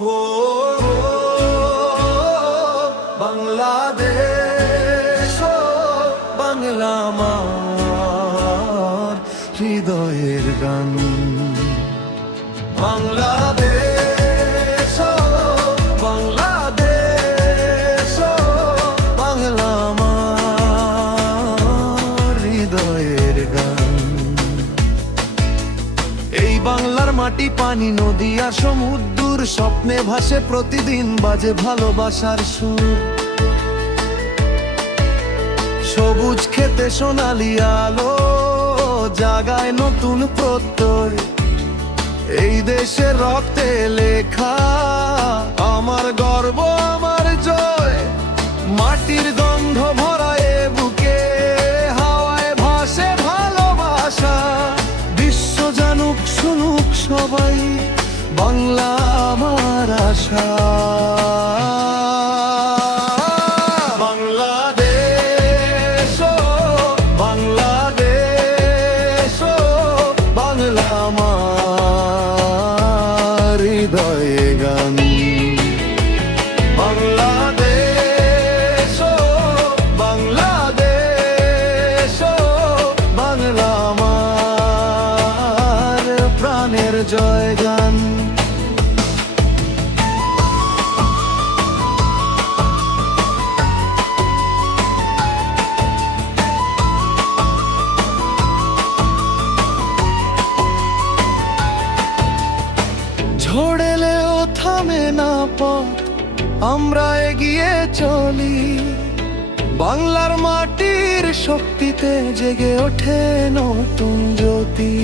ও বাংলাদেশ, ও বাংলা আমার হৃদয়ের গান। বাংলাদেশ, ও বাংলাদেশ, ও বাংলা আমার হৃদয়ের গান। এই বাংলার মাটি, পানি, নদী আর সমুদ্র স্বপ্নে ভাসে প্রতিদিন, বাজে ভালোবাসার সুর। সবুজ খেতে সোনালি আলো জাগায় নতুন প্রত্যয়। এই দেশের রক্তে লেখা আমার গর্ব, আমার জয়। মাটির গন্ধ ভরায় বুকে, হাওয়ায় ভাসে ভালোবাসা। বিশ্ব জানুক শুনুক সবাই, বাংলা আমার আশা। বাংলাদেশ, ও বাংলাদেশ, ও বাংলা আমার হৃদয়ে গান। বাংলাদেশ, ও বাংলাদেশ, ও বাংলা আমার প্রাণের জয় গান। ঝড় এলেও থামে না পথ, আমরা এগিয়ে চলি। বাংলার মাটির শক্তিতে জেগে ওঠে নতুন জ্যোতি।